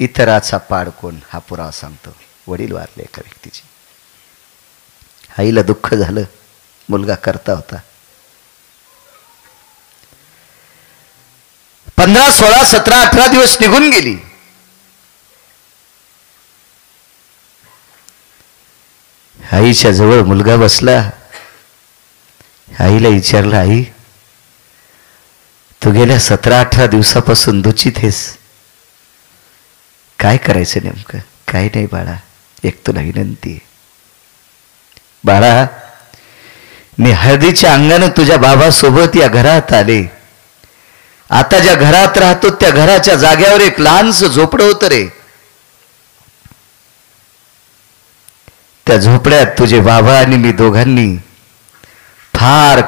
इतराचा पाड कोण हा पुरावा सांगतो. वडील वारले एका व्यक्तीचे. आईला दुःख झालं, मुलगा करता होता. 15, 16, 17, 18 दिवस निघून गेली. आईच्या जवळ मुलगा बसला. आईला विचारलं, आई तू गेल्या 17, 18 दिवसापासून दुचित आहेस, काय करायचं नेमकं? काही नाही बाळा, एक तुला विनंती आहे. बाळा, मी हळदीच्या अंगानं तुझ्या बाबासोबत या घरात आले. आता ज्या घरात राहतो त्या घराच्या जाग्यावर एक लहानसं झोपडं होतं रे. त्या झोपड्यात तुझे बाबा आणि मी दोघांनी फार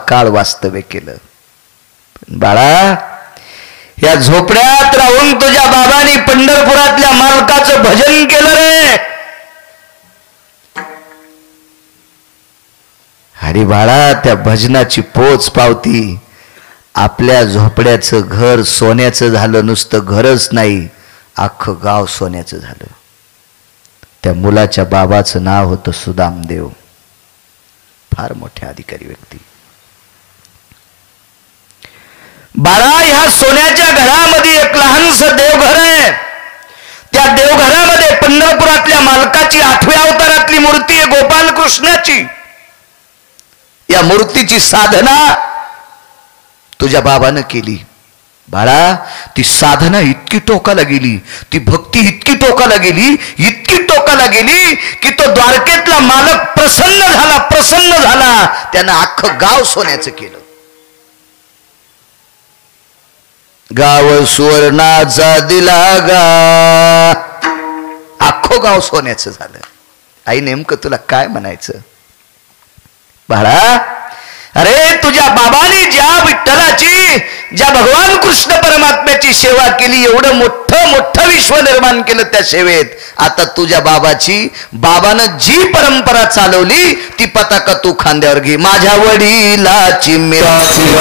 काळ वास्तव्य केलं. बाळा, या झोपड्यात राहून तुझ्या बाबांनी पंढरपुरातल्या मालकाचं भजन केलं रे. आणि बाळा, त्या भजनाची पोच पावती आपल्या झोपड्याचं घर सोन्याचं झालं. नुसतं घरच नाही, अख्खं गाव सोन्याचं झालं. त्या मुलाच्या बाबाचं नाव होतं सुदामदेव, फार मोठे अधिकारी व्यक्ती. बाळा, ह्या सोन्याच्या घरामध्ये एक लहानसं देवघर आहे. त्या देवघरामध्ये पंढरपुरातल्या मालकाची 8व्या अवतारातली मूर्ती आहे, गोपालकृष्णाची. या मूर्तीची साधना तुझ्या बाबानं केली. बाळा, ती साधना इतकी टोकाला गेली, ती भक्ती इतकी टोकाला गेली, इतकी टोकाला गेली की तो द्वारकेतला मालक प्रसन्न झाला. त्यानं अख्खं गाव सोन्याचं केलं. गाव सुवर्णाचा दिला गा, अख्खं गाव सोन्याचं झालं. आई, नेमकं तुला काय म्हणायचं? बाळा, अरे तुझ्या बाबांनी ज्या विठ्ठलाची, ज्या भगवान कृष्ण परमात्म्याची सेवा केली, एवढं मोठं विश्व निर्माण केलं त्या सेवेत. आता तुझ्या बाबानं जी परंपरा चालवली ती पताका तू खांद्यावर घे. माझ्या वडिलाची मिरासी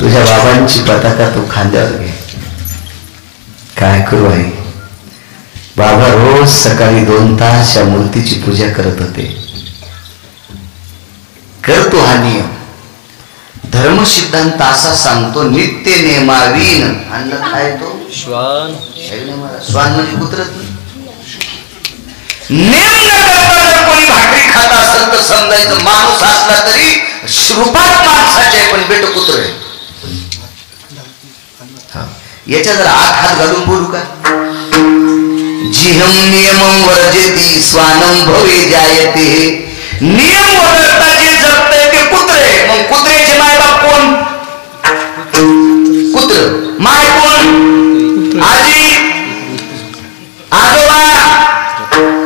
तुझ्या बाबांची पताका तू खांद्यावर घे. काय करू आई? बाबा रोज सकाळी 2 तास या मूर्तीची पूजा करत होते. करतो हा नियम. धर्म सिद्धांत असा सांगतो, नित्य नेमावीन अन्न खाय तो श्वान. श्वान म्हणजे कुत्रच. नेम न करता जर कोणी भाकरी खात असेल तर समजायचं माणूस असला तरी रूपात माणसाचे, पण बेट कुत्र आहे. याच्या जर हात घालून बोलू का? जिहम नियमम वर्जेती स्वानम भवे जायते. नियम वगळता जे जगतंय ते कुत्रे. मग कुत्र्याचे मायबाप कोण? कुत्र. माय कोण? आजी, आजोबा,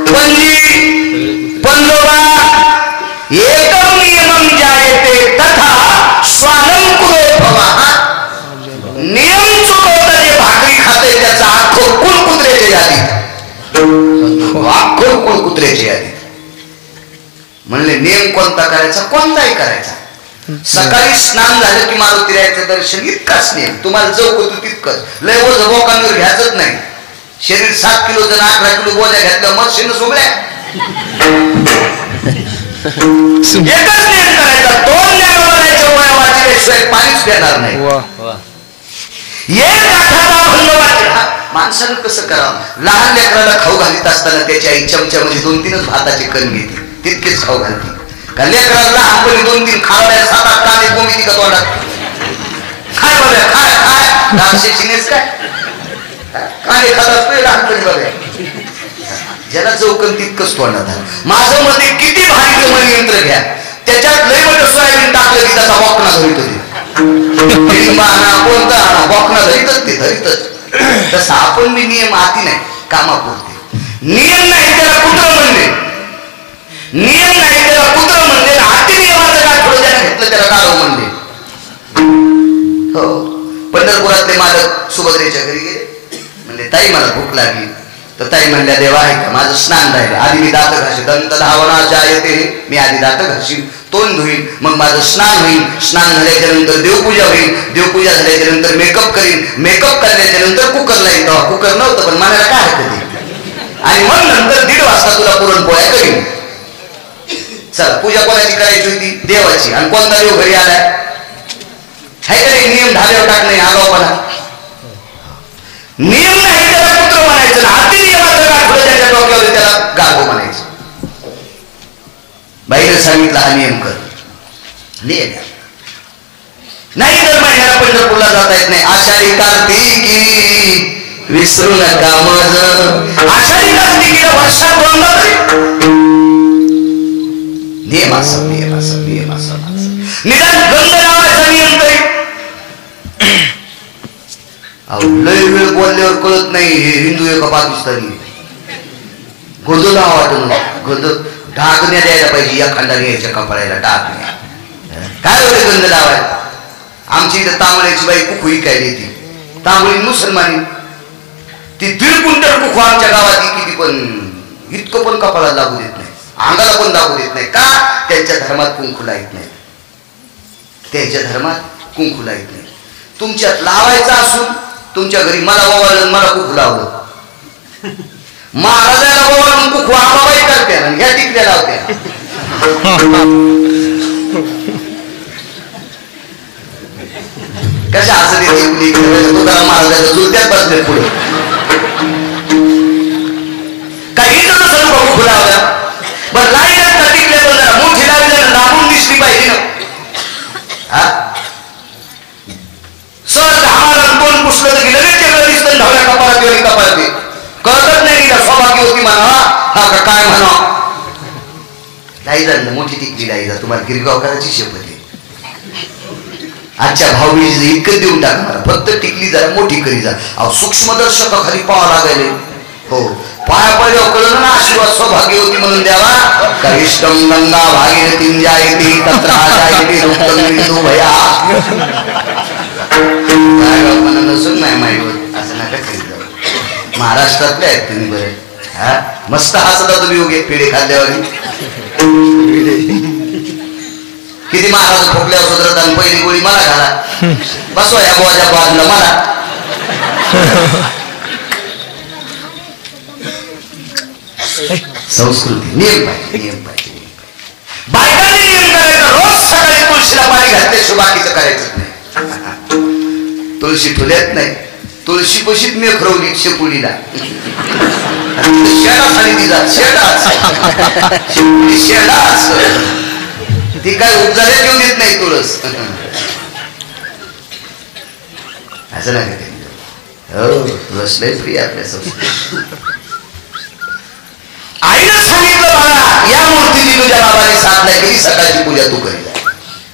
पणजी, पंजोबा. एकम नियमम जायते तथा स्वानम कुलो भवा. नियम चुकवता जे भाकरी खाते त्याचा अख्खो कुल कुत्र्याचे यादीत. अख्खो कुल कुत्र्याचे यादीत. म्हणले नेम कोणता करायचा? कोणताही करायचा. सकाळी स्नान झालं की मारुतीरायाचं दर्शन, इतकाच नेम. तुम्हाला चौकतू तितकंच. लय ओझ बोकांवर घ्यायचंच नाही. शरीर 7 किलो जण 18 किलो बोजा घेतलं मग शिन सोबल्या. एकच नेम करायचा. 2 ज्ञान बनायचं वया वाचल्याशिवाय पाणीच देणार नाही. एक आठाचा भंग वाचला माणसानं कसं करावं? लहान लेकराला खाऊ घालीत असताना त्याची आई चमच्यामध्ये 2-3 भाताचे कण घेते, तितकेच खाऊ घालते का? लेकराला लहानपणी 2-3 खावड्या 7-8 कांदे कोंबी का तोंडात? काय बघा, काय काय दाक्षे शिनेच काय कांदे खात असतोय लहानपणी बघा. ज्याला चौकन तितकंच तोंडात. माझं मते किती भारी गमन यंत्र घ्या, त्याच्यात लय मोठं सोयाबीन टाकलं की त्याचा बॉकना धरित होते. कोणता आणा बॉकना धरीतच ते धरीतच. तसं आपण मी नियम आती नाही कामापुरते. नियम नाही त्याला कुत्र म्हणले, नियम नाही त्याला कुत्र म्हणले. हाती नियमाचं काय थोडं ज्याने घेतलं त्याला गाढव म्हणले. हो, पंढरपुरातले मालक सुभद्रेच्या घरी गेले, म्हणले ताई मला भूक लागली. तर ताई म्हणल्या देवा आहे का, माझं स्नान राहिलं, आधी मी दात घाशी, दंत धावनाच्या येते मी आधी दात घासीन, तोंड धुईन, मग माझं स्नान होईल. स्नान झाल्याच्या नंतर देवपूजा होईल, देवपूजा झाल्याच्या नंतर मेकअप करीन, मेकअप करण्याच्या नंतर कुकरला येईल. तेव्हा कुकर नव्हतं पण मला काय हरकत आहे. आणि मग नंतर 1:30 वाजता तुला पुरणपोळ्या करीन. चला, पूजा कोणाची करायची होती? देवाची. आणि कोणता देव घरी आलाय? हाय का नाही? नियम ढाब्यावर टाकणे आगाऊपणा. नियम नाही त्याला पुत्र म्हणायचं, अति नियमाचं गाठोडं त्याच्या डोक्यावर त्याला गाढव म्हणायचं. बाईने सांगितलं हा नियम कर, नियम नाही. तर महिन्याला पंढरपूरला जाता येत नाही. आषाढी कार्तिकी विसरू नका मज. आषाढी कार्तिकीला वर्षात 2दा तरी नियम असा, नियम असा, नियम असा. निदान गंध लावायचा नियम तरी. लय वेळ बोलल्यावर कळत नाही हे हिंदू आहे का पाकिस्तानी. गोंद लावा वाटत, गोंद ढाकण्या द्यायला पाहिजे, या खांदा घ्यायच्या कपड्याला ढाकण्या. काय होते गंध लावायला? आमची इथं तांबड्याची बाई कुखुई काय देते, तांबडी मुसलमानी, ती 1.5 क्विंटल कुखू आमच्या गावात किती पण इतकं पण कपाळाला लागू देत नाही, अंगाला पण लागू देत नाही. का? त्यांच्या धर्मात कुंकू लाईत नाही, त्यांच्या धर्मात कुंकू लाईत नाही. तुमच्यात लावायचं असून तुमच्या घरी मला ओवाळलं, मला कुकू लावलं, महाराजाला ओवाळून कुकू आबाबाई करते आणि ह्या टिकल्या लावत्या. कशा असं ते तुकाराम महाराजाच्या जुलत्यात बसले पुढे. काही जण सर्व कुकू लावल्या, बरं लाईन का टिकल्या पण जरा मोठी लावली लांबून दिसली पाहिजे ना. कोण पुसलं तर गेलं ते दिसतं धावल्या कपाळात वेळी कपाळात कळतच नाही का सौभाग्य होती म्हणा. हा का काय म्हणा लाईजा मोठी टिकली लाईजा, तुम्हाला गिरगाव करायची शपथ आहे. आजच्या भाऊबीज इतकं देऊन टाका मला, फक्त टिकली जरा मोठी करी जा. अहो सूक्ष्मदर्शकाखाली पाहा लागायले. हो, पाया पडल्यावर कळलं ना आशीर्वाद सौभाग्य होती म्हणून द्यावा. करिष्टम गंगा भागीरथीं जायते तत्र जायते रुक्तम बिंदू भया. नसून नाही माहिती असं नका करीत जाऊ. महाराष्ट्रातले आहेत तुम्ही बरे. हा मस्त हसता तुम्ही उगे पिढे खाल्ल्यावर. किती महाराज खोकल्यावर सुधरत आणि पहिली गोळी मला घाला, बसवा या बोवाच्या बाजूला मला. संस्कृती नियम पाहिजे, नियम पाहिजे. बायकांनी नियम करायचा, रोज सकाळी तुळशीला पाणी घातल्याशिवाय बाकीचं करायचं नाही. तुळशी ठुल्यात नाही, तुळशी पशीत मी खरवली शेपुलीला शेडाच आणि तिचा शेडाच शेपुली शेडाच ती काय उपजाऱ्या घेऊन येत नाही तुळस. असं नाही का? हो, तुळस लय प्रिय आपल्या संस्कृती. आईनं सांगितलं मला या मूर्तीची तुझ्या बाबाने साधना केली, सकाळची पूजा तू करीत.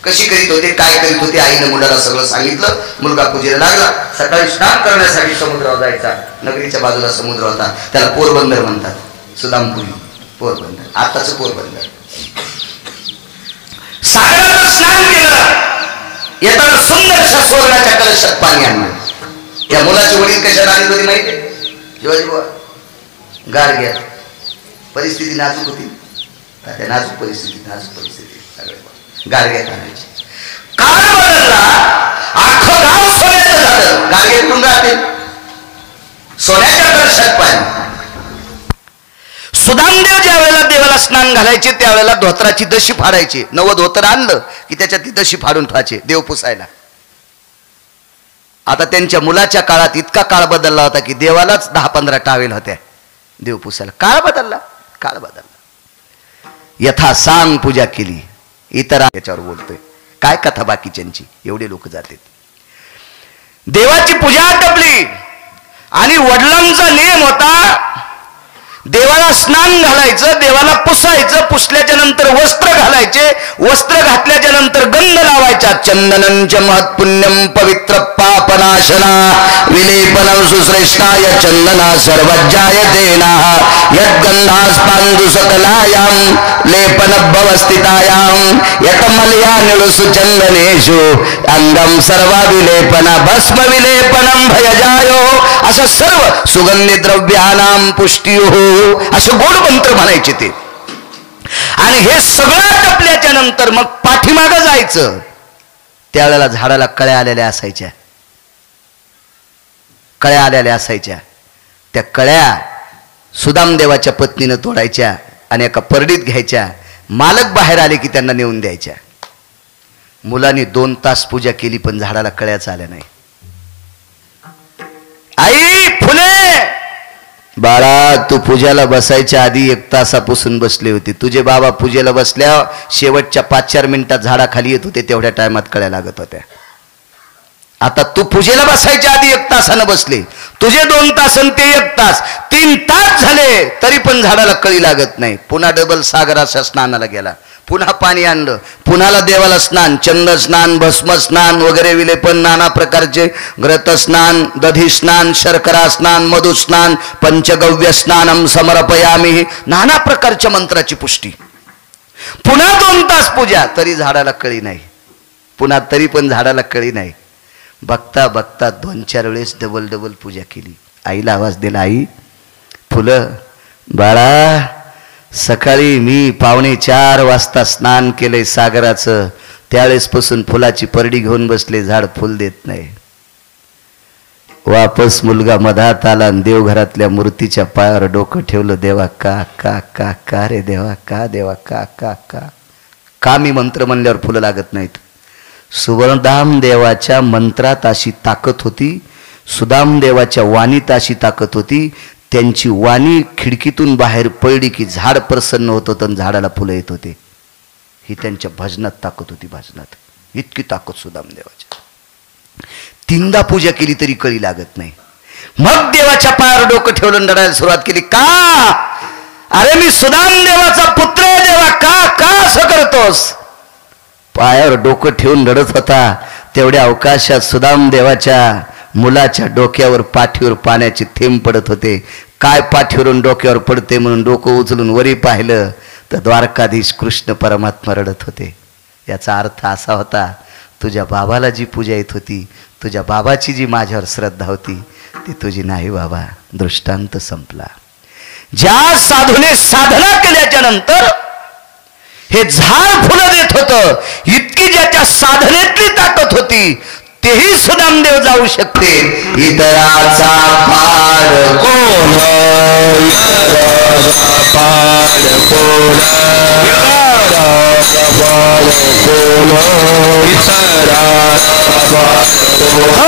कशी करीत होते, काय करीत होते, आईनं मुलाला सगळं सांगितलं. मुलगा पूजेला लागला. सकाळी स्नान करण्यासाठी समुद्रावर जायचा. नगरीच्या बाजूला समुद्र होता, त्याला पोरबंदर म्हणतात. सुदामपुरी पोरबंदर, आताच पोरबंदर. सागराचं स्नान केलं, येताना सुंदरशा स्वर्गाच्या कलशात पाणी आणलं. या मुलाचे वडील कशा आले होते माहिती? शिवाजी बुवा गाडग्यात, परिस्थिती नाजूक होती. त्या नाजूक परिस्थिती गाडग्यात आणायची. काळ बदलला, अख्खं गाव सोन्याचं झालं. गाडगे कुठून राहते? सोन्याच्या कलशात पाणी. सुदामदेव ज्या वेळेला देवाला स्नान घालायचे त्यावेळेला धोत्राची दशी फाडायची. नवं धोतर आणलं की त्याच्यात ती दशी फाडून ठेवायचे देव पुसायला. आता त्यांच्या मुलाच्या काळात इतका काळ बदलला होता की देवालाच 10-15 टावेल होत्या देव पुसायला. काळ बदलला, काळ बदलला. यथा सांग पूजा केली. इतर याच्यावर बोलतोय काय कथा बाकीच्यांची. एवढे लोक जातात. देवाची पूजा आटपली आणि वडिलांचा नियम होता देवाला स्नान घालायचं, देवाला पुसायचं, पुसल्याच्या नंतर वस्त्र घालायचे, वस्त्र घातल्याच्या नंतर गंध लावायचा. चंदनं च महत्पुण्यम पवित्र पापनाशना विलेपनं सुश्रेष्ठाय चंदना सर्वज्जायते नः यद्गंधास्पान्दु सकलायां लेपनभवस्थितायां यतमल्यानिळुसु चंदनेषु अंगम सर्वाविलेपन भस्म विलेपनं भयजायो. असं सर्व सुगंधी द्रव्यानां पुष्टियुः असे गोड मंत्र म्हणायचे ते. आणि हे सगळं टपल्याच्या नंतर मग पाठीमागं जायचं. त्यावेळेला झाडाला कळ्या आलेल्या असायच्या, कळ्या आलेल्या असायच्या. त्या कळ्या सुदामदेवाच्या पत्नीनं तोडायच्या आणि एका परडीत घ्यायच्या. मालक बाहेर आले की त्यांना नेऊन द्यायच्या. मुलांनी 2 तास पूजा केली पण झाडाला कळ्याच आल्या नाही. आई फुले, बाळा तू पूजेला बसायच्या आधी 1 तासापासून बसले होते. तुझे बाबा पूजेला बसल्या शेवटच्या 5-4 मिनिटात झाडाखाली येत होते, तेवढ्या टायमात कळ्या लागत होत्या. आता तू पूजेला बसायच्या आधी 1 तासानं बसले, तुझे 2 तास आणि ते 1 तास, 3 तास झाले तरी पण झाडाला कळी लागत नाही. पुन्हा डबल सागराच्या स्नानाला गेला, पुन्हा पाणी आणलं, पुन्हाला देवाला स्नान, चंद स्नान, भस्म स्नान वगैरे विलेपन, नाना प्रकारचे घृत स्नान, दधी स्नान, शर्करा स्नान, मधु स्नान, पंचगव्य स्नानम समर्पयामी, नाना प्रकारच्या मंत्राची पुष्टी. पुन्हा 2 तास पूजा तरी झाडाला कळी नाही. पुन्हा तरी पण झाडाला कळी नाही. बघता बघता 2-4 वेळेस डबल पूजा केली. आईला आवाज दिला, आई फुलं, बाळा सकाळी मी 3:45 वाजता स्नान केलंय सागराचं, त्यावेळेस पासून फुलाची परडी घेऊन बसले, झाड फुल देत नाही. वापस मुलगा मधात आला आणि देवघरातल्या मूर्तीच्या पायावर डोकं ठेवलं. देवा का का का का रे देवा, का देवा का का का का मी मंत्र म्हणल्यावर फुलं लागत नाहीत. सुदाम देवाच्या मंत्रात अशी ताकद होती, सुदाम देवाच्या वाणीत अशी ताकद होती. त्यांची वाणी खिडकीतून बाहेर पडली की झाड प्रसन्न होत होतं, झाडाला फुलं येत होते. ही त्यांच्या भजनात ताकद होती. भजनात इतकी ताकद सुदाम देवाच्या. 3दा पूजा केली तरी कळी लागत नाही. मग देवाच्या पायावर डोकं ठेवलं, रडायला सुरुवात केली. का अरे मी सुदाम देवाचा पुत्र आहे देवा, का का असं करतोस. पायावर डोकं ठेवून रडत होता. तेवढ्या अवकाशात सुदाम देवाच्या मुलाच्या डोक्यावर पाठीवर पाण्याचे थेंब पडत होते. काय पाठीवरून डोक्यावर पडते म्हणून डोकं उचलून वरी पाहिलं तर द्वारकाधीश कृष्ण परमात्मा रडत होते. याचा अर्थ असा होता, तुझ्या बाबाला जी पूजा येत होती, तुझ्या बाबाची जी माझ्यावर श्रद्धा होती ती तुझी नाही बाबा. दृष्टांत संपला. ज्या साधूने साधना केल्याच्या नंतर हे झाड फुलं देत होतं, इतकी ज्याच्या साधनेतली ताकद होती तेही सुदामदेव जाऊ शकते. इतराचा पाड कोण, इतराचा पाड कोण, इतराचा पाड कोण, इतराचा पाड कोण.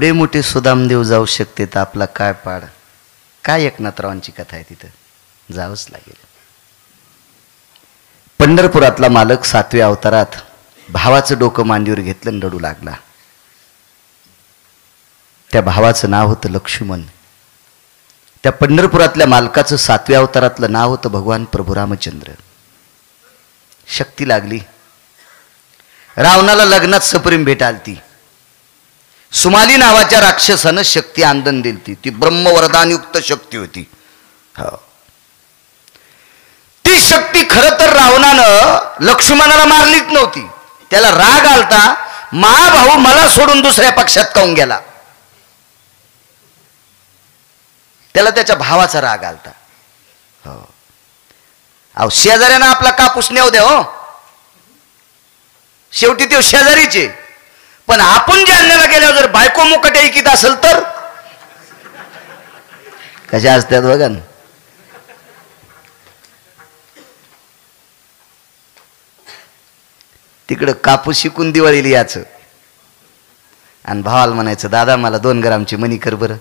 एवढे मोठे सुदामदेव जाऊ शकते तर आपला काय पाड. काय एकनाथरावांची कथा आहे, तिथं जावंच लागेल. पंढरपुरातला मालक 7व्या अवतारात भावाचं डोकं मांडीवर घेतलं आणि रडू लागला. त्या भावाचं नाव होतं लक्ष्मण. त्या पंढरपुरातल्या मालकाचं 7व्या अवतारातलं नाव होतं भगवान प्रभू रामचंद्र. शक्ती लागली. रावणाला लग्नात सप्रेम भेट आलती. सुमाली नावाच्या राक्षसानं शक्ती आंदन दिलती. ती ब्रह्मवरदानयुक्त शक्ती होती. ती शक्ती खरं तर रावणानं लक्ष्मणाला मारलीच नव्हती. त्याला राग आलता, महाभाऊ मला सोडून दुसऱ्या पक्षात काऊन गेला. त्याला त्याच्या भावाचा राग आलता. अहो शेजाऱ्यानं आपला कापूस नेऊ द्या हो, शेवटी ते शेजारीचे. पण आपण जालन्याला गेल्यावर जर बायको मुकट ऐकीत असेल तर कशा असतात बघा ना. तिकडं कापूस शिकून दिवाळीला याचं आणि भावाला म्हणायचं दादा मला 2 ग्रामची मणी कर बरं.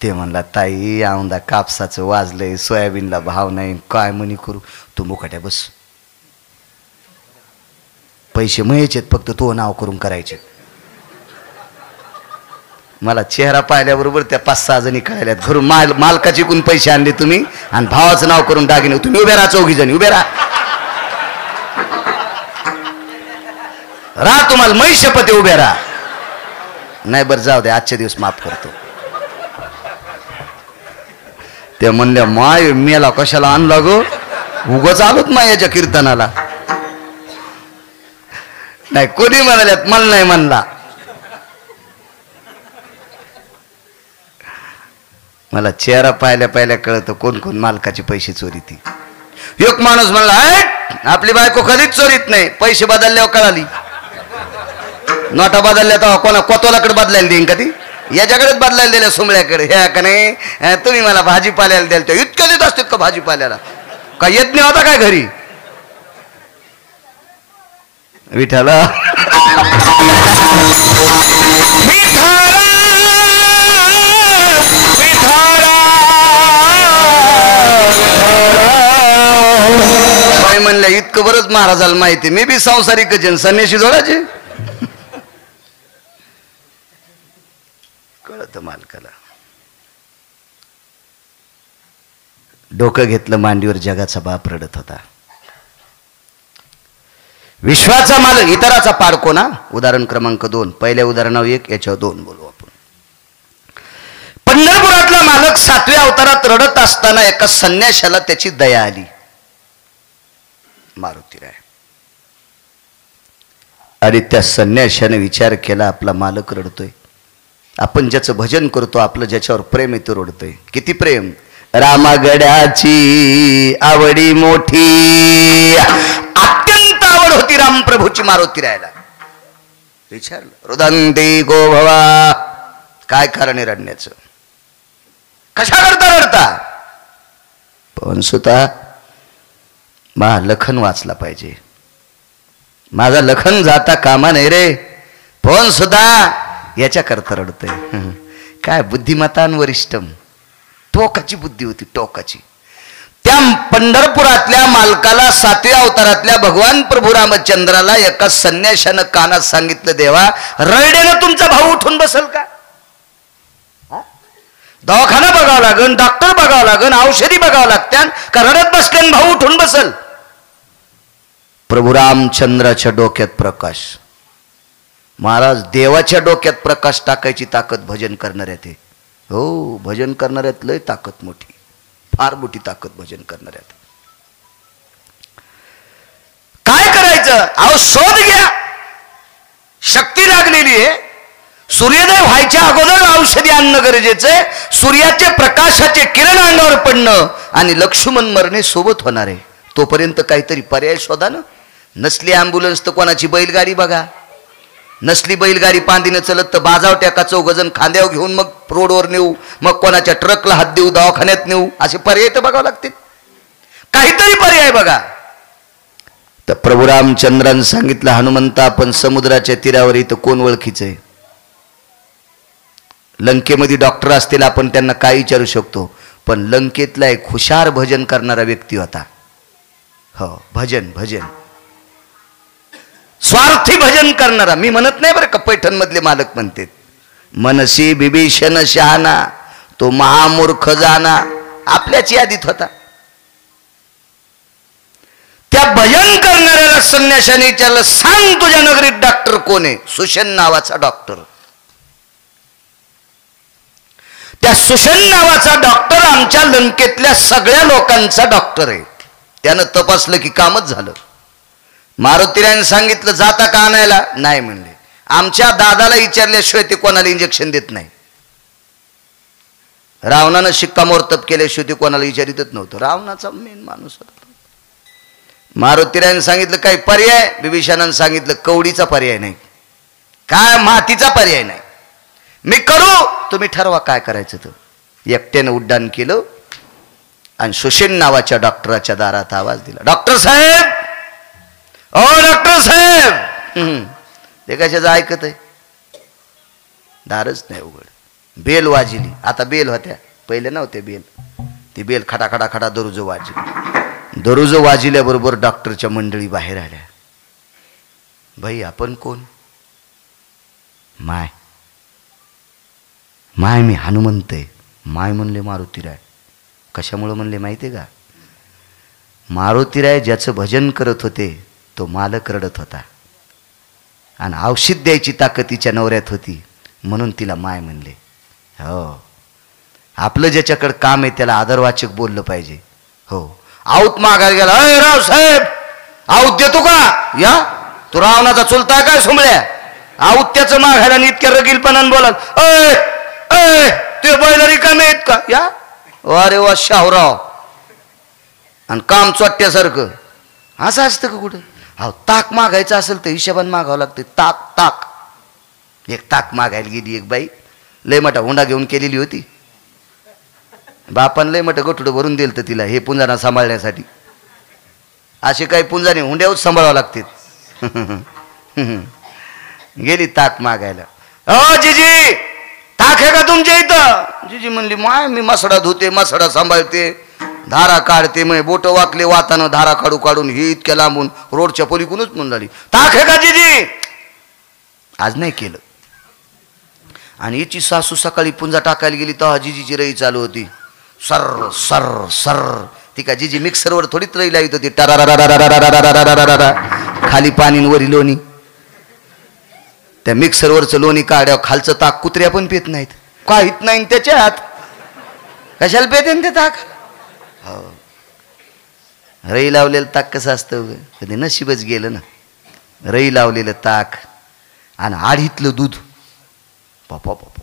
ते म्हणला ताई औंदा कापसाचं वाजलंय, सोयाबीनला भाव नाही, काय मणी करू. तू मुकाट्या बस, पैसे मयचेत, फक्त तो नाव करून करायचे. मला चेहरा पाहिल्याबरोबर त्या 5-6 जणी कळाल्यात. घरून मालकाची कोण पैसे आणले तुम्ही आणि भावाचं नाव करून दागिने. तुम्ही उभे राहा, 4 जणी उभे राहा. तुम्हाला मै शपथ उभे राहा. नाही बरं जाऊ दे, आजच्या दिवस माफ करतो. ते म्हणल्या माय मेला कशाला आणला गो, उगाच आलोत मायाच्या कीर्तनाला. नाही कोणी म्हणाल्यात, मला नाही म्हणला. मला चेहरा पाहिल्या पाहिल्या कळतं कोण कोण मालकाचे पैसे चोरी. ती एक माणूस म्हणला आपली बायको कधीच चोरीत नाही, पैसे बदलल्यावर कळाली. नोटा बदलल्या तर कोणा कोतवालाकडे बदलायला देईन का ती, याच्याकडेच बदलायला दिल्या सुमळ्याकडे. ह्या का नाही तुम्ही मला भाजीपाल्याला द्याल, इतक्या देत असतात का भाजीपाल्याला, का यज्ञ होता काय घरी. विठाला काय म्हणलं इतकं बरंच महाराजाला माहिती, मी बी संसारिक जन संन्याशी जोडायचे. कळत मालकाला. डोकं घेतलं मांडीवर, जगाचा बाप रडत होता. विश्वाचा मालक इतराचा पाडको ना. उदाहरण क्रमांक 2. पहिल्या उदाहरणावर 1, याच्यावर 2 बोलू आपण. पंढरपुरातला मालक 7व्या अवतारात रडत असताना एका संन्याशाला त्याची दया आली. मारुतीराय. आणि त्या संन्याशाने विचार केला आपला मालक रडतोय, आपण ज्याचं भजन करतो, आपलं ज्याच्यावर प्रेम आहे तो रडतोय. किती प्रेम. रामागडाची आवडी मोठी, अत्यंत आवड होती रामप्रभूची मारुतीरायला. विचारलं रुदंती गोभवा, काय कारण आहे रडण्याचं, कशा करता रडता. पण सुता मा लखन वाचला पाहिजे, माझा लखन जाता कामा नाही रे. पण सुद्धा याच्या करता रडतोय. काय बुद्धिमतान वरिष्ठम, टोकाची बुद्धी होती, टोकाची. त्या पंढरपुरातल्या मालकाला 7व्या अवतारातल्या भगवान प्रभू रामचंद्राला एका संन्याशानं कानात सांगितलं, देवा रडण्यानं तुमचा भाऊ उठून बसल का. दवाखाना बघावं लागन, डॉक्टर बघावं लागन, औषधी बघावं लागत्या, का रडत बसल्यान भाऊ उठून बसल. प्रभू रामचंद्राच्या डोक्यात प्रकाश. महाराज देवाच्या डोक्यात प्रकाश टाकायची ताकद भजन करणाऱ्यात आहे. हो भजन करणाऱ्यात लय ताकद मोठी, फार मोठी ताकद भजन करणाऱ्यात. काय करायचं, अहो शोध घ्या. शक्ती लागलेली आहे. सूर्योदय व्हायच्या अगोदर औषधी आणणं गरजेचं आहे. सूर्याचे प्रकाशाचे किरण अंगावर पडणं आणि लक्ष्मण मरणे सोबत होणार आहे. तोपर्यंत काहीतरी पर्याय शोधा ना. नसली ॲम्ब्युलन्स तर कोणाची बैलगाडी बघा. नसली बैलगाडी पांदीनं चलत तर बाजावट्या का 4 जण खांद्यावर घेऊन मग रोडवर नेऊ, मग कोणाच्या ट्रकला हात देऊ, दवाखान्यात नेऊ, असे पर्याय तर बघावं लागतील. काहीतरी पर्याय बघा. तर प्रभू रामचंद्रानं सांगितलं, हनुमंता आपण समुद्राच्या तीरावर इथं कोण ओळखीचं आहे. लंकेमध्ये डॉक्टर असतील, आपण त्यांना काय विचारू शकतो, पण लंकेतला एक हुशार भजन करणारा व्यक्ती होता. हो, भजन भजन स्वार्थी भजन करणारा. मी म्हणत नाही बरं का, पैठण मधले मालक म्हणतात, मनसी बिभीषण शहाणा तो महामूर्ख जाना, आपल्याच यादीत होता. त्या भजन करणाऱ्याला संन्याशाने विचारलं, सांग तुझ्या नगरीत डॉक्टर कोण आहे? सुशन नावाचा डॉक्टर. त्या सुशन नावाचा डॉक्टर आमच्या लंकेतल्या सगळ्या लोकांचा डॉक्टर आहे. त्यानं तपासलं की कामच झालं. मारुतीरायने सांगितलं, जाता का आणायला? नाही म्हणले. आमच्या दादाला विचारल्याशिवाय ते कोणाला इंजेक्शन देत नाही. रावणानं शिक्कामोर्तब केल्याशिवाय ते कोणाला विचारितच नव्हतं. रावणाचा मेन माणूस होता. मारुतीरायने सांगितलं काही पर्याय? बिभीषणानं सांगितलं कवडीचा पर्याय नाही, काय मातीचा पर्याय नाही. मी करू, तुम्ही ठरवा काय करायचं. तर एकट्यानं उड्डाण केलं आणि सुशेन नावाच्या डॉक्टराच्या दारात आवाज दिला, डॉक्टर साहेब, ओ डॉक्टर साहेब. ते कशाचं ऐकत आहे, दारच नाही उघड. बेल वाजली. आता बेल होत्या, पहिले नव्हते बेल. ती बेल खडा खडा खडा दरुज वाजली. दरुज वाजल्याबरोबर डॉक्टरच्या मंडळी बाहेर आल्या. भाई आपण कोण? माय माय मी हनुमंत आहे. माय म्हणले मारुतीराय. कशामुळं म्हणले माहिती आहे का? मारुतीराय ज्याचं भजन करत होते तो मालक रडत होता आणि औषध द्यायची ताकद तिच्या नवऱ्यात होती, म्हणून तिला माय म्हणले. हो, आपलं ज्याच्याकडे काम आहे त्याला आदरवाचक बोललं पाहिजे. हो, आऊत मागायला गेला, अय राव साहेब आऊत देतो का? या तू रावणाचा चुलता काय सोमळ्या? आऊत त्याचं मागायला आणि इतक्या रगीलपणानं बोलाल, अय अय ते बैल रिकामे आहेत का? या अरे वा शाहूराव. आणि काम चोट्ट्यासारखं असं असतं का कुठं? हा, ताक मागायचं असेल तर हिशोबान मागावं लागतं. ताक ताक. एक ताक मागायला गेली एक बाई, लय मोठा हुंडा घेऊन केलेली होती. बापान लय मोठं गठुडं भरून दिलं तर तिला, हे पुंजाना सांभाळण्यासाठी. असे काही पुंजाने हुंड्यावर सांभाळावं लागते. गेली ताक मागायला. अ जिजी ताक आहे का तुमच्या इथं? जिजी म्हणली, माय मी मसडा धुते, मसडा सांभाळते, धारा काढते. मग बोट वाकले वातानं धारा काढू काढून ही इतक्या लांबून रोडच्या पलीकडूनच म्हणून ताक आहे का जिजी? आज नाही केलं. आणि हिची सासू सकाळी पुंजा टाकायला गेली तेव्हा जिजीची रई चालू होती. Sir sir sir. ती का जिजी मिक्सरवर थोडीच रई लावित होती. खाली पाणी वरी लोणी. त्या मिक्सरवरचं लोणी काढ्यावर खालचं ताक कुत्र्या पण पेत नाहीत. काहीत नाही त्याच्यात, कशाला पेते ते ताक? हो, रई लावलेलं ताक कसं असतं, कधी नशीबच गेलं ना. रई लावलेलं ताक आणि आढीतलं दूध. पापा पापा.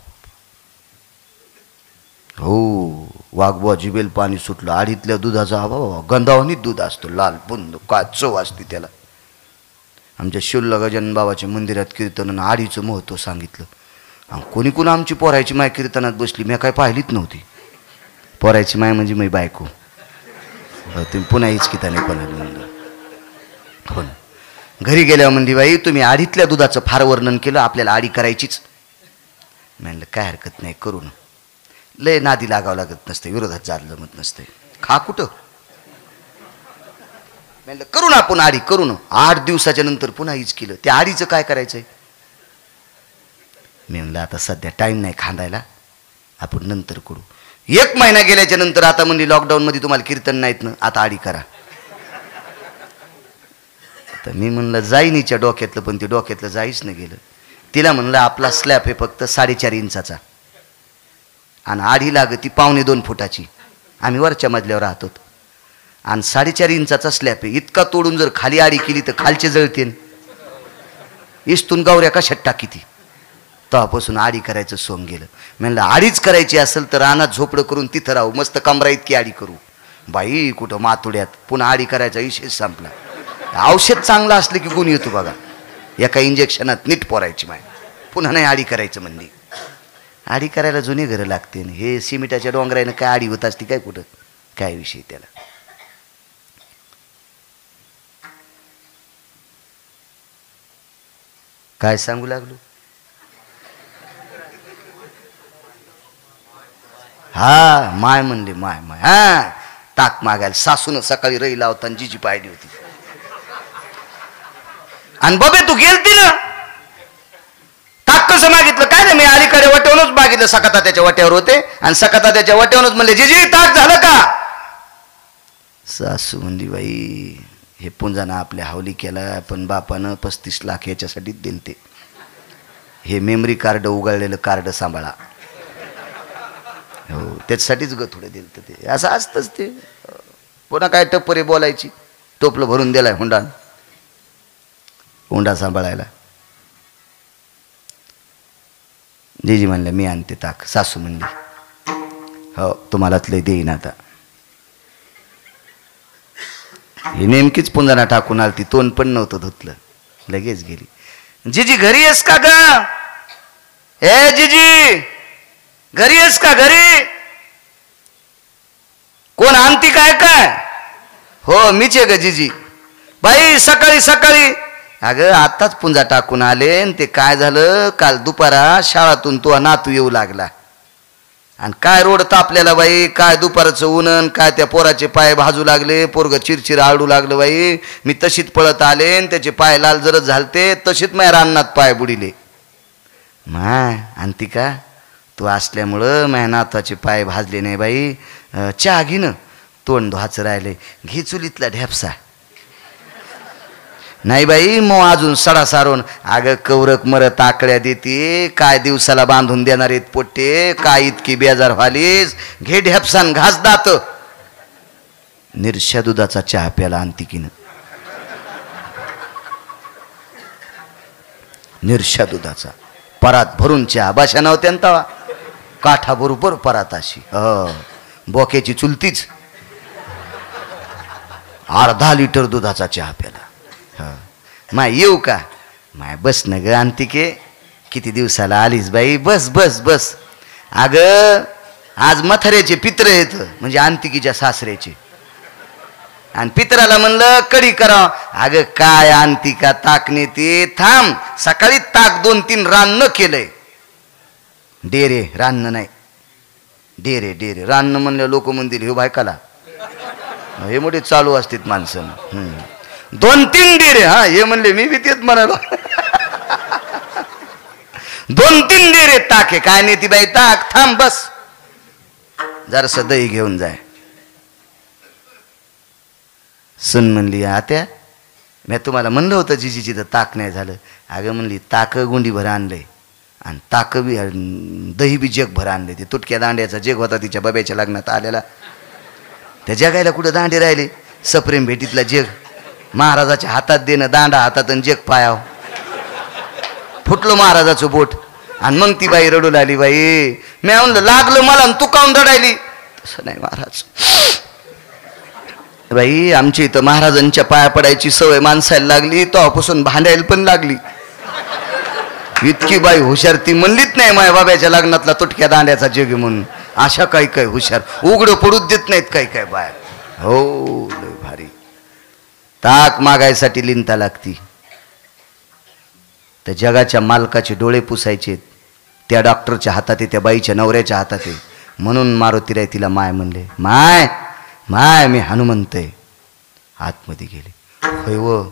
हो, वाघबा जिबेल पाणी सुटलं. आढीतल्या दुधाचा बाबा गंधावानीच दूध असतो, लाल बुंद, काय चव असते त्याला. आमच्या शिवला गजानन बाबाच्या मंदिरात कीर्तनानं आढीचं महत्त्व सांगितलं. आणि कोणी कोणी आमची पोरायची माय कीर्तनात बसली, मी काय पाहिलीच नव्हती. पोरायची माय म्हणजे मी बायको. तुम्ही पुन्हा हिचकिताने पण हो ना. घरी गेल्यावर म्हणली, बाई तुम्ही आढीतल्या दुधाचं फार वर्णन केलं, आपल्याला आडी करायचीच. म्हणलं काय हरकत नाही, करू ना. लय नादी लागावं लागत नसते, विरोधात जायला जमत नसते. खा कुठं? म्हणलं करू ना आपण आडी, करू ना. 8 दिवसाच्या नंतर पुन्हा हीच केलं. त्या आडीचं काय करायचंय? मी म्हणलं आता सध्या टाईम नाही खांदायला, आपण नंतर करू. 1 महिना गेल्याच्या नंतर आता म्हणली, लॉकडाऊन मध्ये तुम्हाला कीर्तन नाहीत ना, आता आडी करा. तर मी म्हणलं जाईन हिच्या डोक्यातलं, पण ते डोक्यातलं जाईच नाही गेलं. तिला म्हणलं आपला स्लॅब आहे फक्त 4.5 इंचाचा आणि आडी लागती 1.25 फुटाची. आम्ही वरच्या मजल्यावर राहतो आणि 4.5 इंचाचा स्लॅब आहे. इतका तोडून जर खाली आडी केली तर खालचे जळतेन. इस्तून गावऱ्या कशात टाकी ती. तेव्हापासून आडी करायचं सोंग गेलं. म्हणलं आडीच करायची असेल तर रानात झोपडं करून तिथं राहू, मस्त कमरा इतकी आडी करू. बाई कुठं मातुड्यात पुन्हा आडी करायचा विषय संपला. औषध चांगलं असलं की गुण येतो बघा. एका इंजेक्शनात नीट पोरायची माय, पुन्हा नाही आडी करायचं म्हणली. आडी करायला जुनी घरं लागते. हे सिमिटाच्या डोंगरानं काय आडी होत असते काय कुठं, काय विषय त्याला. काय सांगू लागलो? हा माय म्हणले माय माय हा ताक मागायला. सासून सकाळी रही लावताना जिजी पाहिली होती. आणि बबे तू गेलती ना ताक कसं मागितलं काय नाही, मी अलीकडे वट्यावरूनच मागितलं. सकाता त्याच्या वट्यावर होते आणि सकाता त्याच्या वट्यावरूनच म्हणले जिजी ताक झालं का. सासू म्हणली बाई हे पुंजानं आपल्या हावली केला पण बापानं 35 लाख याच्यासाठीच दिलते. हे मेमरी कार्ड उघडलेलं कार्ड सांभाळा. हो त्याच्यासाठीच ग थोडे दिलं ते. असं असतंच ते. पुन्हा काय टप्परे बोलायची. टोपलं भरून दिलाय हुंडा सांभाळायला. जीजी म्हणलं मी आणते ताक. सासू म्हणली हो तुम्हालाच लय देईन आता. ही नेमकीच पुंजाना टाकून आलती. तोंड पण नव्हतं धुतलं. लगेच गेली. जीजी घरी आहेस का ग. ए जीजी घरी आहेस का. घरी कोण आणती काय काय. हो मीच आहे ग जीजी. बाई सकाळी सकाळी अगं आताच पुंजा टाकून आले. ते काय झालं काल दुपारा शाळातून तो नातू येऊ लागला आणि काय रोड तापलेला बाई. काय दुपारचं ऊन काय त्या पोराचे पाय भाजू लागले. पोरग चिरचिर आळू लागलं बाई. मी तशीच पळत आले आणि त्याचे पाय लाल जरच झालते. तशीच माझ्या रानात पाय बुडिले. माय आणती का तू असल्यामुळं माझ्या नाताचे पाय भाजले नाही बाई. चहा घे ना तोंड धुवाचं राहिले. घे चुलीतला ढेपसा. नाही बाई मग अजून सडा सारून. अगं कवरक मरत आकड्या देते. काय दिवसाला बांधून देणार आहेत पोट्टे. काय इतकी बेजार व्हालीस. घे ढेपसान घास दात. निरशा दुधाचा चहा प्याला अंतिकीनं. निरशा दुधाचा परात भरून चहा. बाशा नव्हत्या ना तवा. काठा बरोबर परात अशी बोक्याची चुलतीच. अर्धा लिटर दुधाचा चहा प्याला. माय येऊ का. माय बस न ग अंतिके. किती दिवसाला आलीस बाई. बस बस बस. अग आज मथाऱ्याचे पित्र येत म्हणजे अंतिकीच्या सासऱ्याचे. आणि पित्राला म्हणलं कडी कराव. अगं काय अंतिका ताक नेते. थांब सकाळी ताक 2-3 रान न केलंय. डेरे रान्न नाही डेरे डेरे. रान्न म्हणलं लोक म्हणतील हे बायकाला हे मोठे चालू असतात माणसं. 2-3 डेरे. हा हे म्हणले मी बी तेच म्हणालो. 2-3 डेरे ताक आहे. काय नेती बाई ताक. थांब बस जरास दही घेऊन जाय. सून म्हणली आत्या मी तुम्हाला म्हणलं होतं जिजीची तर ताक नाही झालं. अगं म्हणली ताक गुंडीभर आणलंय आणि ताक बी दही बी जग भर आणले. ते तुटक्या दांड्याचा जग होता तिच्या बाब्याच्या लग्नात आलेला. त्या जगायला कुठं दांडे राहिले. सप्रेम भेटीतला जग महाराजाच्या हातात देणं. दांडा हातात आणि जग पायाव. फुटलो महाराजाचं बोट. आणि मग ती बाई रडू लागली. बाई मी म्हणलं लागलं मला तू काऊन रडायली. तसं नाही महाराज. बाई आमची इथं महाराजांच्या पाया पडायची सवय माणसाला लागली. तेव्हापासून भांडायला पण लागली. इतकी बाई हुशार. ती म्हणलीच नाही माझ्या बाब्याच्या लग्नातला तुटक्या दांड्याचा जग म्हणून. अशा काही काही हुशार उघडं पडूच देत नाहीत काही काय बाया. हो लय भारी. ताक मागायसाठी लिंता लागती. त्या जगाच्या मालकाचे डोळे पुसायचे त्या डॉक्टरच्या हातात आहे. त्या बाईच्या नवऱ्याच्या हातात आहे. म्हणून मारुतीराय तिला माय म्हणले. माय माय मी हनुमंत आहे. आतमध्ये गेले. होय व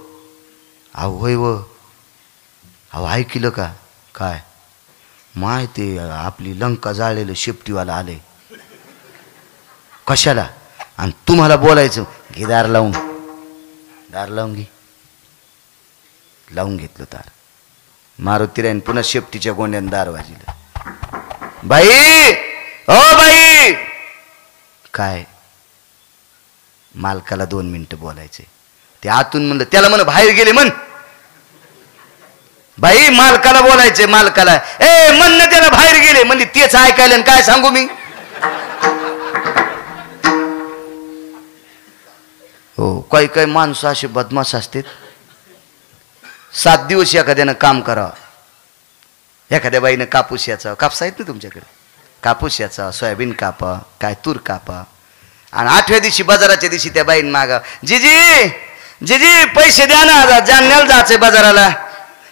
अहो होय व अहो ऐकलं का. काय माय ते आपली लंका जाळलेलं शेपटीवाला आले. कशाला. आणि तुम्हाला बोलायचं. घे दार लावून. दार लावून घे. लावून घेतलं दार. मारुतीरायन पुन्हा शेपटीच्या गोंड्यानं दार वाजलं. बाई ओ बाई. काय मालकाला 2 मिनिटं बोलायचे. ते आतून म्हणलं त्याला म्हण बाहेर गेले म्हण. बाई मालकाला बोलायचे. मालकाला ए म्हणणं त्याला बाहेर गेले. म्हणजे तेच ऐकायला काय सांगू मी. हो काही काही माणसं असे बदमाश असतात. 7 दिवस एखाद्यानं काम करावं. एखाद्या बाईनं कापूस याचा. कापूस आहेत ना तुमच्याकडे. कापूस याचा सोयाबीन कापा काय तूर कापा. आणि 8व्या दिवशी बाजाराच्या दिवशी त्या बाईन मागा. जिजी जिजी पैसे द्या ना. जालन्याला जायचंय बाजाराला.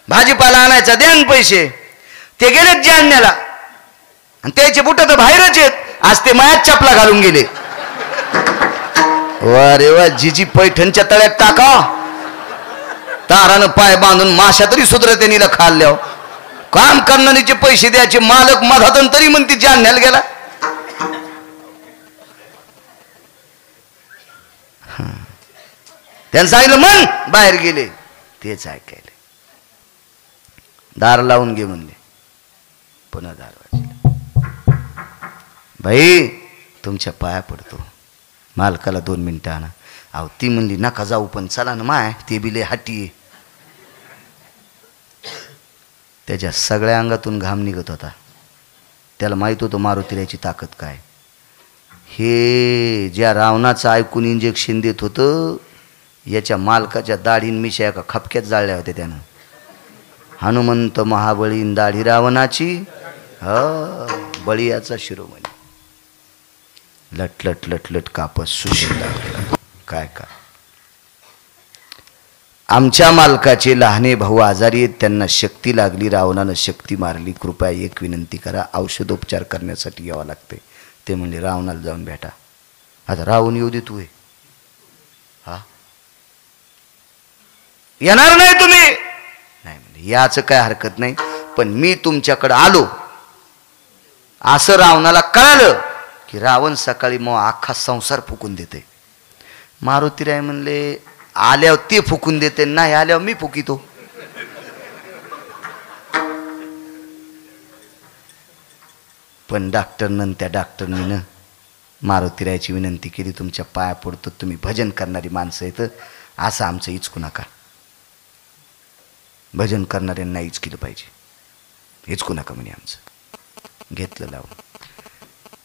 भाजीपाला आणायचा द्या ना पैसे. ते गेलेत जालन्याला आणि त्याचे बुट तर बाहेरच आहेत. आज ते मायात चपला घालून गेले. रे वा, जिजी पैठणच्या तळ्यात टाका, तारानं पाय बांधून माशा तरी सुधरते नीला खाल्ल्यावर. काम करणारीचे पैसे द्यायचे, मालक मधातून तरी म्हणते जालन्याला गेला. त्यांनी सांगितलं मन बाहेर गेले, तेच ऐकायले. दार लावून घे म्हणले, पुन्हा दार वाजले. बाई तुमच्या पाया पडतो, मालकाला 2 मिनिटं आणा. अहो ती म्हणली नका जाऊ, पण चला ना माय, ते बिले हाटी. त्याच्या सगळ्या अंगातून घाम निघत होता. त्याला माहित होतं मारुतीरायाची ताकद काय. हे ज्या रावणाचं ऐकून इंजेक्शन देत होतं, याच्या मालकाच्या दाढीन मिशा एका खपक्यात जाळल्या होत्या त्यानं. हनुमंत महाबळीन दाढी रावणाची, बळीयाचा शिरोमणी. लटलट लटलट कापस सुशील लागला. काय का आमच्या मालकाचे लहाने भाऊ आजारी आहेत, त्यांना शक्ती लागली, रावणानं शक्ती मारली, कृपया एक विनंती करा, औषधोपचार करण्यासाठी यावं लागते. ते म्हणले रावणाला जाऊन भेटा. आता रावण येऊ दे तू. हा येणार नाही तुम्ही? नाही म्हणजे याचं काय हरकत नाही, पण मी तुमच्याकडे आलो असं रावणाला कळालं की रावण सकाळी मग अख्खा संसार फुकून देते. मारुतीराय म्हणले आल्यावर ते फुकून देते, नाही आल्यावर मी फुकितो. पण त्या डॉक्टरनीनं मारुतीरायची विनंती केली, तुमच्या पाया पडतो, तुम्ही भजन करणारी माणसं आहेत, असं आमचं इचकू नका. भजन करणाऱ्यांना इचकिलं पाहिजे, इचकू नका म्हणे आमचं. घेतलं लावून.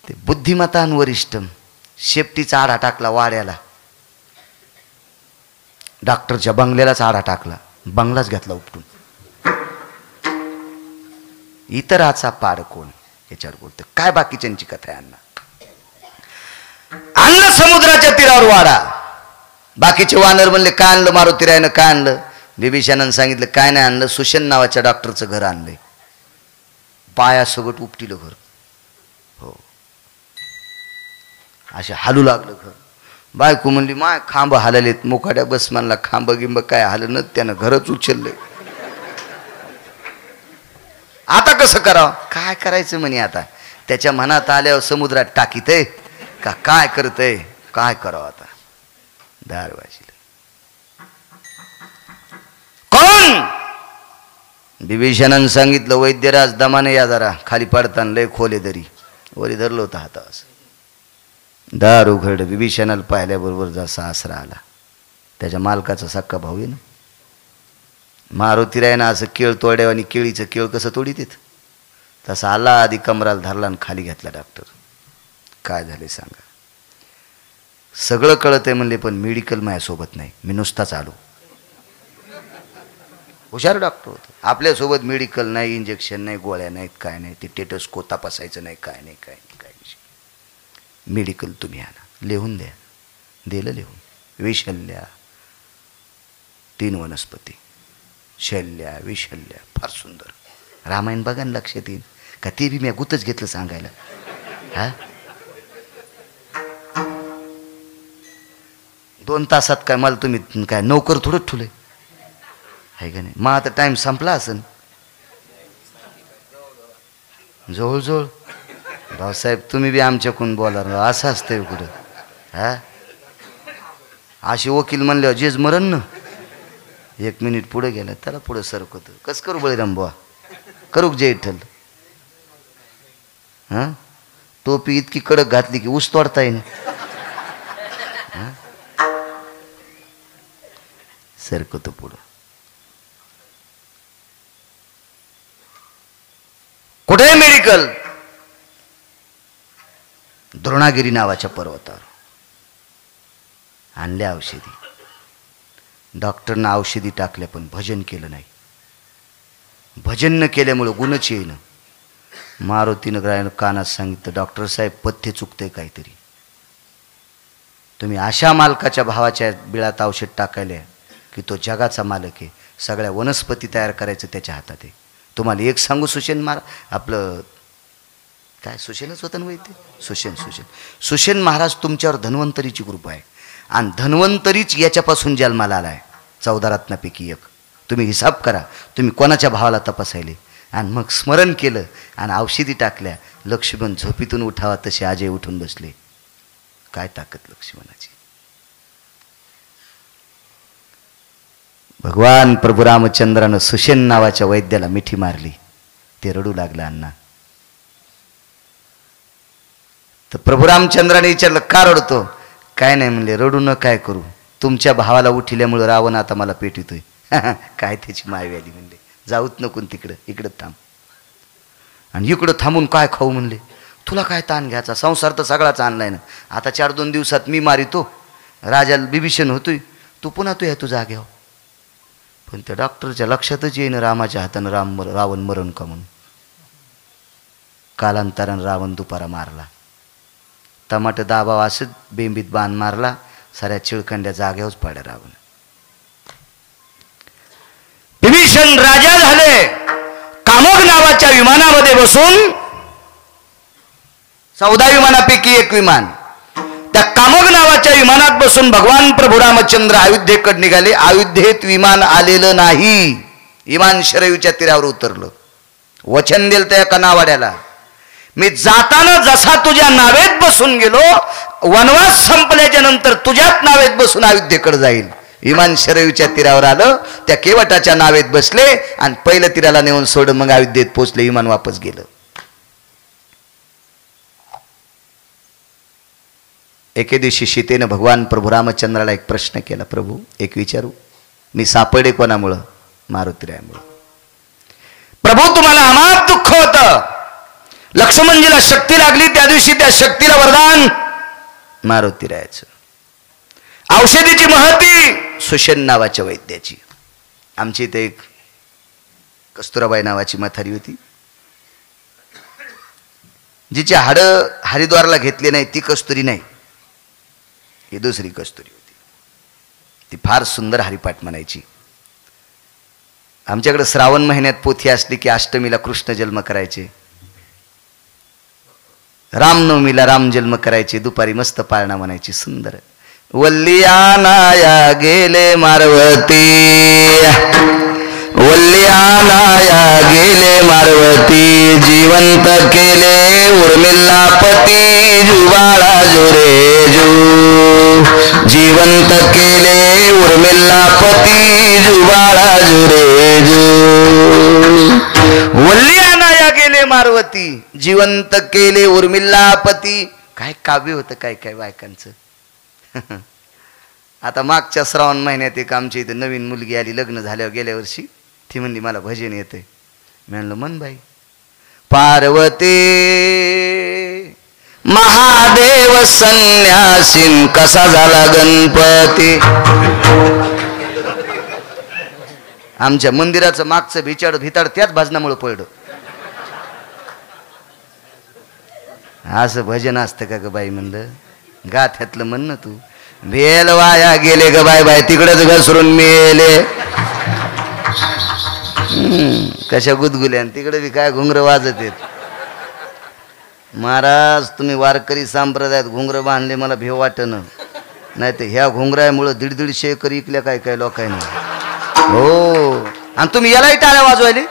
ते बुद्धिमतान वरिष्ठम शेपटीचा आडा टाकला वाड्याला, डॉक्टरच्या बंगल्यालाच आडा टाकला, बंगलाच घेतला उपटून. इतराचा पाड कोण याच्यावर बोलतो. काय बाकीच्यांची कथा आहे. आणलं समुद्राच्या तीरावर वाडा. बाकीचे वानर म्हणले काय आणलं मारुतीरायनं, काय आणलं. बिभीषणानं सांगितलं काय नाही आणलं, सुशन नावाच्या डॉक्टरचं घर आणलंय. पायासोबत उपटीलं घर. हो असे हालू लागलं घर. बायको म्हणली माय खांब हाललेत, मोकाड्या बस म्हणला, खांब गिंब काय हालत, त्यानं घरच उचललंय. आता कसं करावं, काय करायचं म्हणे. आता त्याच्या मनात आल्यावर समुद्रात टाकीतय का काय करतय, काय करावं आता. दार वाजलं. कोण? बिभीषणानं सांगितलं वैद्यराज दमाने या जरा, खाली पडताना लय खोले दरी, वरी धरलं होतं हातावर. दार उघड. बिभीषणाला पाहिल्याबरोबर जसा आसरा आला. त्याच्या मालकाचा सक्का भाऊ आहे ना. मारुतीरायनं असं केळ तोड्यावर, आणि केळीचं केळ कसं तोडीत तसं आला, आधी कमराला धरला आणि खाली घेतला. डॉक्टर काय झाले सांगा. सगळं कळत आहे म्हणले, पण मेडिकल माझ्यासोबत नाही, मी नुसताच आलो. हुशार डॉक्टर होतो. आपल्यासोबत मेडिकल नाही, इंजेक्शन नाही, गोळ्या नाहीत, काय नाही, ते टेटस्को तपासायचं नाही, काय नाही, काय नाही, काय विषय. मेडिकल तुम्ही आणा, लिहून द्या. दिलं लिहून. विशल्या 3 वनस्पती, शल्ल्या विशल्या, फार सुंदर. रामायण बघा ना, लक्षात येईल का. ते बी मी गुतच घेतलं सांगायला. हा 2 तासात काय मला तुम्ही काय नोकर थोडं ठुले आहे का नाही. मग आता टाइम संपला असेल जवळजवळ. भाऊसाहेब तुम्ही बी आमच्याकडून बोला, असं असतंय कुठं. हा अशी वकील म्हणल्यावर जेच मरण ना. 1 मिनिट पुढे गेला त्याला पुढे सरकवतं. कसं करू बळीराम बुवा, करू जय विठ्ठल. हां टोपी इतकी कडक घातली की ऊस तोडता येईल. सरकवतं पुढं. कुठे मेडिकल? द्रोणागिरी नावाच्या पर्वतावर. आणल्या औषधी. डॉक्टरनं औषधी टाकल्या, पण भजन केलं नाही. भजन न केल्यामुळं गुणच येईन. मारुतीनं कानात सांगितलं, डॉक्टर साहेब पथ्य चुकतंय काहीतरी. तुम्ही अशा मालकाच्या भावाच्या बिळात औषध टाकायला की तो जगाचा मालक आहे. सगळ्या वनस्पती तयार करायचं त्याच्या हातात आहे. तुम्हाला एक सांगू सुशेन आपलं काय सुशेनच होतं ना ते? सुशेन महाराज तुमच्यावर धन्वंतरीची कृपा आहे, आणि धन्वंतरीच याच्यापासून जन्माला आलाय, 14 रत्नापैकी एक. तुम्ही हिसाब करा, तुम्ही कोणाच्या भावाला तपासायले आणि मग स्मरण केलं आणि औषधी टाकल्या. लक्ष्मण झोपीतून उठावा तसे अजय उठून बसले. काय ताकद लक्ष्मणाची. भगवान प्रभू रामचंद्रानं सुशेन नावाच्या वैद्याला मिठी मारली. ते रडू लागला अण्णा. तर प्रभू रामचंद्राने विचारलं, का रडतो? काय नाही म्हणले, रडू न काय करू, तुमच्या भावाला उठिल्यामुळे रावण आता मला पेटितोय. काय त्याची माय व्याली म्हणले, जाऊच नको तिकडं, इकडं थांब. आणि इकडं थांबून काय खाऊ म्हणले, तुला काय ताण घ्यायचा, संसार तर सगळाच आणलाय ना. आता 4-2 दिवसात मी मारितो, राजाला बिभीषण होतोय, तू पुन्हा तू ह्या तू जाग्यावर. पण त्या डॉक्टरच्या लक्षातच येईन रामाच्या हातानं रावण मरण का म्हणून. कालांतरानं रावण दुपारा मारला. टमाट दाबाव असंच बेंबीत बाण मारला, साऱ्या चिळखंड्या जाग्यावरच पाड्या रावण. विभीषण राजा झाले. कामोग नावाच्या विमानामध्ये बसून, 14 विमानापैकी एक विमान, त्या कामोग नावाच्या विमानात बसून भगवान प्रभू रामचंद्र अयोध्येकडे निघाले. अयोध्येत विमान आलेलं नाही, विमान शरयूच्या तीरावर उतरलं. वचन दिलं त्या एका नावाड्याला, मी जाताना जसा तुझ्या नावेत बसून गेलो, वनवास संपल्याच्या नंतर तुझ्याच नावेत बसून अयोध्येकडे जाईल. विमान शरयूच्या तीरावर आलं, त्या केवटाच्या नावेत बसले आणि पहिल्या तीराला नेऊन सोडून मग अयोध्येत पोचले. विमान वापस गेलं. एके दिवशी सीतेनं भगवान प्रभू रामचंद्राला एक प्रश्न केला, प्रभू एक विचारू, मी सापडे कोणामुळं? मारुतीरायामुळं. प्रभू तुम्हाला अमाप दुःख होतं, लक्ष्मणजीला शक्ती लागली, त्या दिवशी त्या शक्तीला वरदान मारुतीरायाचं. औषधीची महती सुशेन नावाच्या वैद्याची. आमची इथे एक कस्तुराबाई नावाची म्हातारी होती, जिचे हाडं हरिद्वारला घेतले नाही, ती कस्तुरी नाही, ही दुसरी कस्तुरी होती. ती फार सुंदर हरिपाठ म्हणायची. आमच्याकडे श्रावण महिन्यात पोथी असली की अष्टमीला कृष्ण जन्म करायचे, रामनवमीला राम जन्म करायचे, दुपारी मस्त पाळणा म्हणायची सुंदर. वल्लियानाया गेले मारवती, वल्लियानाया गेले मारवती, जिवंत केले उर्मिल्लापती, जुवाळा जुरेजू, जिवंत केले उर्मिल्लापती, जुवाळा जुरेजू. वल्लियानाया गेले मारवती, जिवंत केले उर्मिल्लापती. काय काव्य होतं काय काय बायकांचं. आता मागच्या श्रावण महिन्यात एक आमच्या इथे नवीन मुलगी आली, लग्न झाल्यावर गेल्या वर्षी. ती म्हणली मला भजन येते. मी म्हणलं मन बाई. पार्वती महादेव संन्यासीन कसा झाला गणपती. आमच्या मंदिराचं मागचं भिताड त्याच भजनामुळे पडलं. असं भजन असतं का ग बाई म्हणलं, गाथ्यातलं म्हण ना तू. भेल वाया गेले ग बाय बाय, तिकडेच घसरून मेले. कशा गुदगुल्या, तिकडे बी काय घुंगर वाजत आहेत. महाराज तुम्ही वारकरी संप्रदायात घुंगर बांधले, मला भेव वाटणं. नाही तर ह्या घुंगरामुळं 150-150 एकर इकल्या काय काय लोकांनी. हो, आणि तुम्ही यालाही टाळ्या वाजवायले.